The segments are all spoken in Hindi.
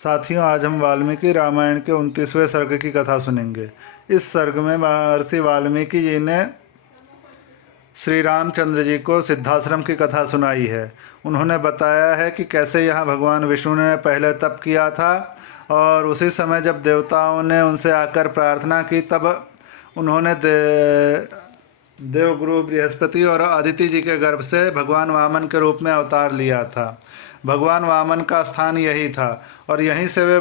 साथियों, आज हम वाल्मीकि रामायण के 29वें सर्ग की कथा सुनेंगे। इस सर्ग में महर्षि वाल्मीकि जी ने श्री रामचंद्र जी को सिद्धाश्रम की कथा सुनाई है। उन्होंने बताया है कि कैसे यहाँ भगवान विष्णु ने पहले तप किया था और उसी समय जब देवताओं ने उनसे आकर प्रार्थना की तब उन्होंने देवगुरु बृहस्पति और अदिति जी के गर्भ से भगवान वामन के रूप में अवतार लिया था। भगवान वामन का स्थान यही था और यहीं से वे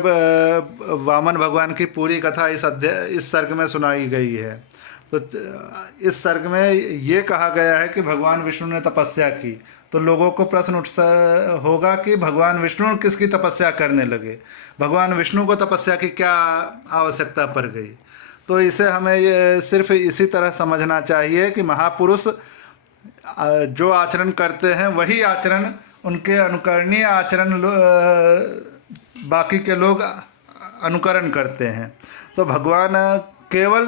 वामन भगवान की पूरी कथा इस सर्ग में सुनाई गई है। तो इस सर्ग में ये कहा गया है कि भगवान विष्णु ने तपस्या की। तो लोगों को प्रश्न होगा कि भगवान विष्णु किसकी तपस्या करने लगे, भगवान विष्णु को तपस्या की क्या आवश्यकता पड़ गई। तो इसे हमें ये सिर्फ इसी तरह समझना चाहिए कि महापुरुष जो आचरण करते हैं वही आचरण, उनके अनुकरणीय आचरण बाकी के लोग अनुकरण करते हैं। तो भगवान केवल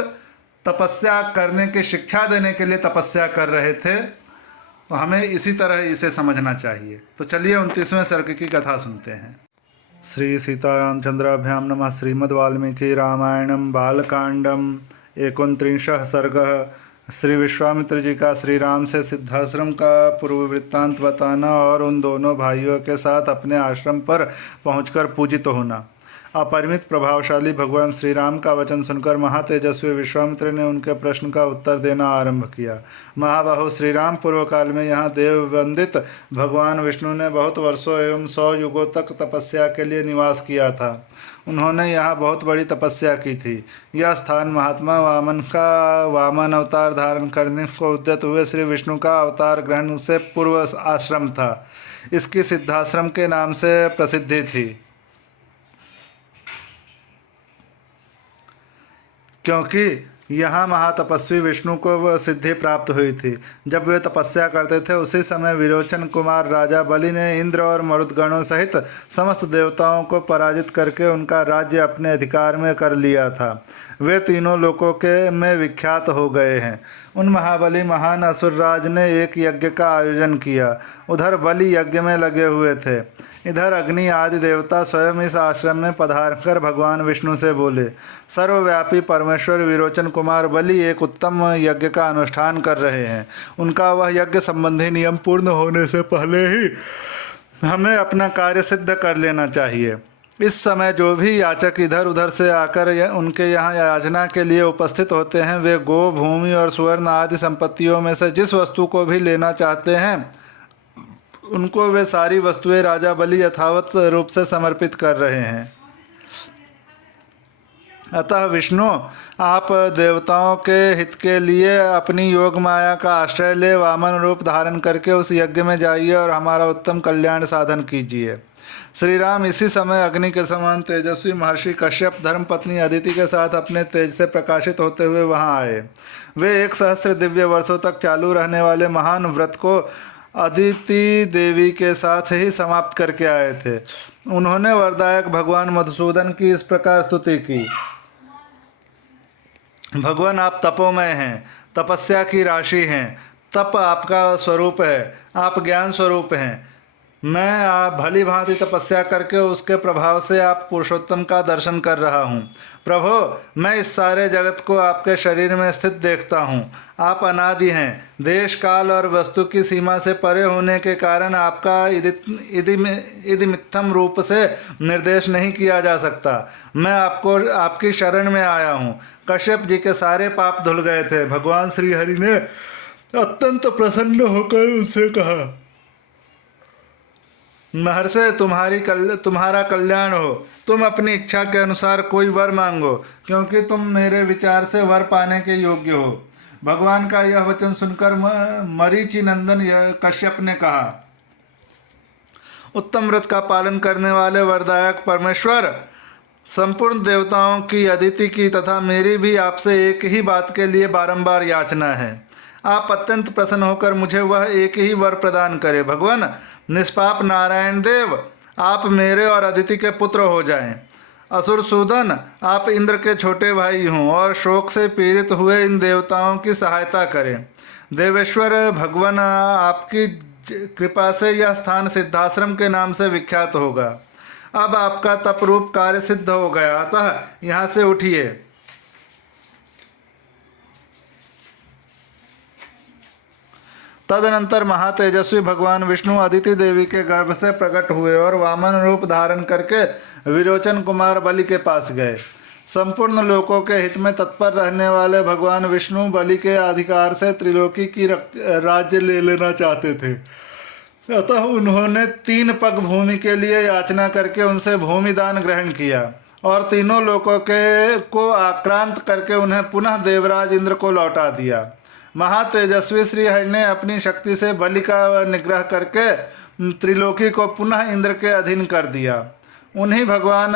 तपस्या करने की शिक्षा देने के लिए तपस्या कर रहे थे, तो हमें इसी तरह इसे समझना चाहिए। तो चलिए 29वें सर्ग की कथा सुनते हैं। श्री सीतारामचंद्राभ्याम नमः। श्रीमद् वाल्मीकि रामायणम बालकांडम 29 सर्ग। श्री विश्वामित्र जी का श्री राम से सिद्धाश्रम का पूर्व वृत्तांत बताना और उन दोनों भाइयों के साथ अपने आश्रम पर पहुंचकर पूजित होना। अपरिमित प्रभावशाली भगवान श्री राम का वचन सुनकर महातेजस्वी विश्वामित्र ने उनके प्रश्न का उत्तर देना आरंभ किया। महाबाहो श्री राम, पूर्व काल में यहाँ देव वंदित भगवान विष्णु ने बहुत वर्षों एवं 100 युगों तक तपस्या के लिए निवास किया था। उन्होंने यहाँ बहुत बड़ी तपस्या की थी। यह स्थान महात्मा वामन अवतार धारण करने को उद्यत हुए श्री विष्णु का अवतार ग्रहण से पूर्व आश्रम था। इसकी सिद्धाश्रम के नाम से प्रसिद्धि थी, क्योंकि यहाँ महातपस्वी विष्णु को वह सिद्धि प्राप्त हुई थी। जब वे तपस्या करते थे उसी समय विरोचन कुमार राजा बलि ने इंद्र और मरुदगणों सहित समस्त देवताओं को पराजित करके उनका राज्य अपने अधिकार में कर लिया था। वे तीनों लोकों के में विख्यात हो गए हैं। उन महाबली महान असुरराज ने एक यज्ञ का आयोजन किया। उधर बलि यज्ञ में लगे हुए थे, इधर अग्नि आदि देवता स्वयं इस आश्रम में पधारकर भगवान विष्णु से बोले। सर्वव्यापी परमेश्वर विरोचन कुमार बलि एक उत्तम यज्ञ का अनुष्ठान कर रहे हैं। उनका वह यज्ञ संबंधी नियम पूर्ण होने से पहले ही हमें अपना कार्य सिद्ध कर लेना चाहिए। इस समय जो भी याचक इधर उधर से आकर उनके यहाँ याचना के लिए उपस्थित होते हैं, वे गो, भूमि और सुवर्ण आदि संपत्तियों में से जिस वस्तु को भी लेना चाहते हैं उनको वे सारी वस्तुएं राजा बलि यथावत रूप से समर्पित कर रहे हैं। अतः विष्णु, आप देवताओं के हित के लिए अपनी योग माया का आश्रय ले वामन रूप धारण करके उस यज्ञ में जाइए और हमारा उत्तम कल्याण साधन कीजिए। श्री राम इसी समय अग्नि के समान तेजस्वी महर्षि कश्यप धर्मपत्नी अदिति के साथ अपने तेज से प्रकाशित होते हुए वहां आए। वे 1 सहस्त्र दिव्य वर्षों तक चालू रहने वाले महान व्रत को अदिति देवी के साथ ही समाप्त करके आए थे। उन्होंने वरदायक भगवान मधुसूदन की इस प्रकार स्तुति की। भगवान, आप तपोमय हैं, तपस्या की राशि हैं, तप आपका स्वरूप है, आप ज्ञान स्वरूप हैं। मैं आप भली भांति तपस्या करके उसके प्रभाव से आप पुरुषोत्तम का दर्शन कर रहा हूँ। प्रभो, मैं इस सारे जगत को आपके शरीर में स्थित देखता हूँ। आप अनादि हैं। देश काल और वस्तु की सीमा से परे होने के कारण आपका इदिमित्थम रूप से निर्देश नहीं किया जा सकता। मैं आपकी शरण में आया हूँ। कश्यप जी के सारे पाप धुल गए थे। भगवान श्री हरि ने अत्यंत प्रसन्न होकर उनसे कहा, महर्षि, तुम्हारा कल्याण हो। तुम अपनी इच्छा के अनुसार कोई वर मांगो, क्योंकि तुम मेरे विचार से वर पाने के योग्य हो। भगवान का यह वचन सुनकर मरीचि नंदन कश्यप ने कहा, उत्तम व्रत का पालन करने वाले वरदायक परमेश्वर, संपूर्ण देवताओं की, अदिति की तथा मेरी भी आपसे एक ही बात के लिए बारंबार याचना है। आप अत्यंत प्रसन्न होकर मुझे वह एक ही वर प्रदान करें। भगवान, निष्पाप नारायण देव, आप मेरे और अदिति के पुत्र हो जाएं। असुर सूदन, आप इंद्र के छोटे भाई हों और शोक से पीड़ित हुए इन देवताओं की सहायता करें। देवेश्वर भगवान, आपकी कृपा से यह स्थान सिद्धाश्रम के नाम से विख्यात होगा। अब आपका तपरूप कार्य सिद्ध हो गया, अतः यहाँ से उठिए। तदनंतर महातेजस्वी भगवान विष्णु अदिति देवी के गर्भ से प्रकट हुए और वामन रूप धारण करके विरोचन कुमार बलि के पास गए। संपूर्ण लोकों के हित में तत्पर रहने वाले भगवान विष्णु बलि के अधिकार से त्रिलोकी की राज्य ले लेना चाहते थे। अतः उन्होंने 3 पग भूमि के लिए याचना करके उनसे भूमि दान ग्रहण किया और तीनों लोकों को आक्रांत करके उन्हें पुनः देवराज इंद्र को लौटा दिया। महातेजस्वी श्रीहरि ने अपनी शक्ति से बलि का निग्रह करके त्रिलोकी को पुनः इंद्र के अधीन कर दिया। उन्हीं भगवान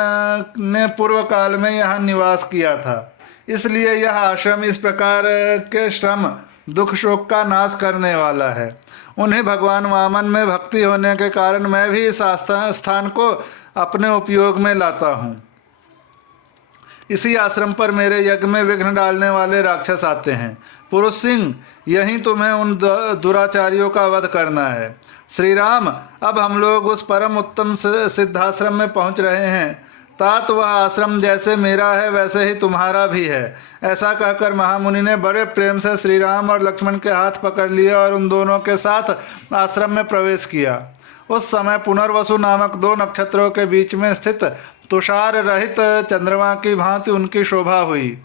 ने पूर्व काल में यहाँ निवास किया था, इसलिए यह आश्रम इस प्रकार के श्रम दुख शोक का नाश करने वाला है। उन्हीं भगवान वामन में भक्ति होने के कारण मैं भी इस स्थान को अपने उपयोग में लाता हूँ। इसी आश्रम पर मेरे यज्ञ में विघ्न डालने वाले राक्षस आते हैं। पुरुष सिंह, यहीं तुम्हें उन दुराचारियों का वध करना है। श्री राम, अब हम लोग उस परम उत्तम सिद्धाश्रम में पहुंच रहे हैं। तात वह आश्रम जैसे मेरा है वैसे ही तुम्हारा भी है। ऐसा कहकर महामुनि ने बड़े प्रेम से श्री राम और लक्ष्मण के हाथ पकड़ लिया और उन दोनों के साथ आश्रम में प्रवेश किया। उस समय पुनर्वसु नामक 2 नक्षत्रों के बीच में स्थित तुषार रहित चंद्रमा की भांति उनकी शोभा हुई।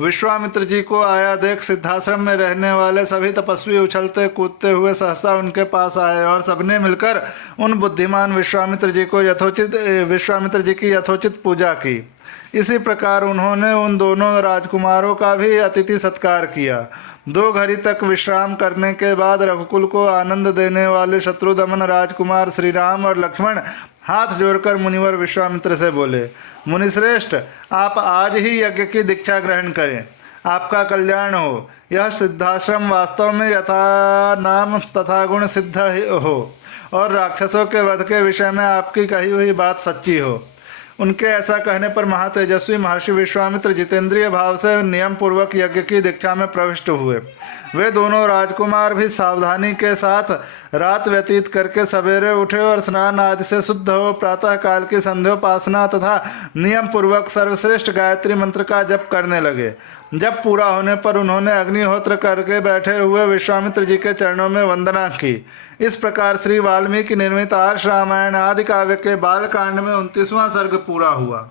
विश्वामित्र जी को आया देख सिद्धाश्रम में रहने वाले सभी तपस्वी उछलते कूदते हुए सहसा उनके पास आए और सबने मिलकर उन बुद्धिमान विश्वामित्र जी की यथोचित पूजा की। इसी प्रकार उन्होंने उन दोनों राजकुमारों का भी अतिथि सत्कार किया। 2 घड़ी तक विश्राम करने के बाद रघुकुल को आनंद देने वाले शत्रुदमन राजकुमार श्री राम और लक्ष्मण हाथ जोड़कर मुनिवर विश्वामित्र से बोले, मुनिश्रेष्ठ, आप आज ही यज्ञ की दीक्षा ग्रहण करें, आपका कल्याण हो। यह सिद्धाश्रम वास्तव में यथा नाम तथा गुण सिद्ध हो और राक्षसों के वध के विषय में आपकी कही हुई बात सच्ची हो। उनके ऐसा कहने पर महातेजस्वी महर्षि विश्वामित्र जितेंद्रिय भाव से नियम पूर्वक यज्ञ की दीक्षा में प्रविष्ट हुए। वे दोनों राजकुमार भी सावधानी के साथ रात व्यतीत करके सवेरे उठे और स्नान आदि से शुद्ध हो प्रातः काल की संध्योपासना तथा नियम पूर्वक सर्वश्रेष्ठ गायत्री मंत्र का जप करने लगे। जब पूरा होने पर उन्होंने अग्निहोत्र करके बैठे हुए विश्वामित्र जी के चरणों में वंदना की। इस प्रकार श्री वाल्मीकि निर्मित आर्ष रामायण आदि काव्य के बालकांड में 29वां सर्ग पूरा हुआ।